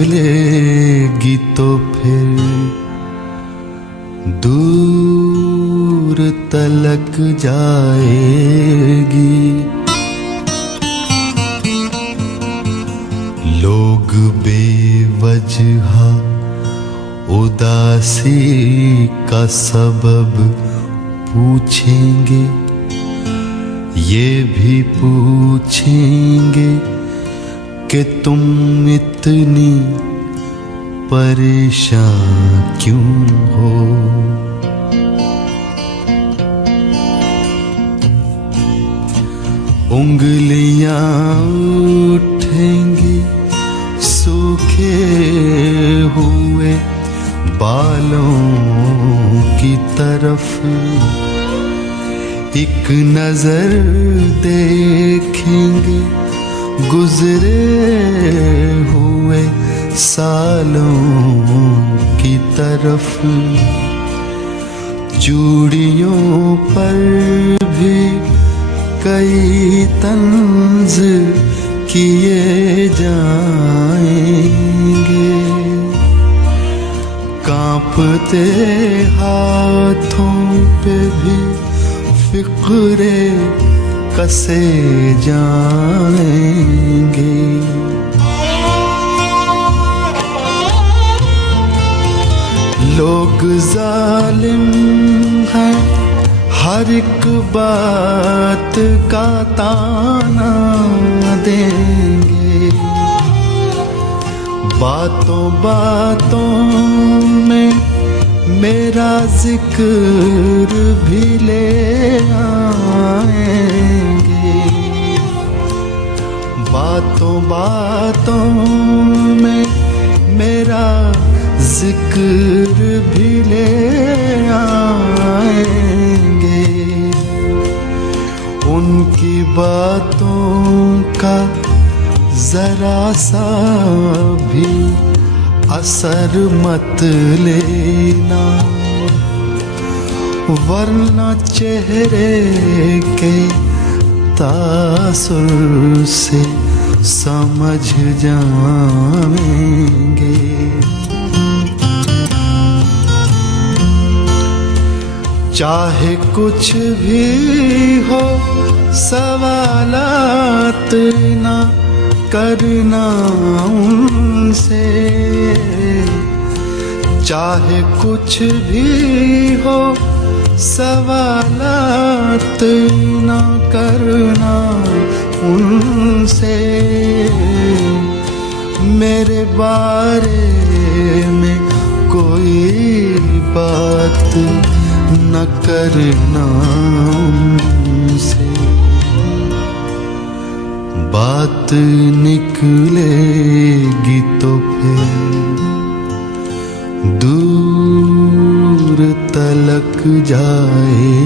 निकलेगी तो फिर दूर तलक जाएगी। लोग बेवजह उदासी का सबब पूछेंगे, ये भी पूछेंगे कि तुम इतनी परेशान क्यों हो। उंगलियां उठेंगी सूखे हुए बालों की तरफ, एक नजर देखेंगे गुजरे हुए सालों की तरफ। चूड़ियों पर भी कई तंज किए जाएंगे, कांपते हाथों पे भी फिक्रे कसे जाएंगे। लोग जालिम हैं, हर एक बात का ताना देंगे, बातों बातों में मेरा जिक्र भी ले आएंगे, बातों बातों में मेरा जिक्र भी ले आएंगे। उनकी बातों का जरा सा भी असर मत लेना, वरना चेहरे के तासुर से समझ जाएंगे। चाहे कुछ भी हो सवालात ना करना उनसे, चाहे कुछ भी हो सवालात ना करना उनसे। मेरे बारे में कोई बात न करना उनसे, बात निकलेगी तो फिर दूर तलक जाएगी।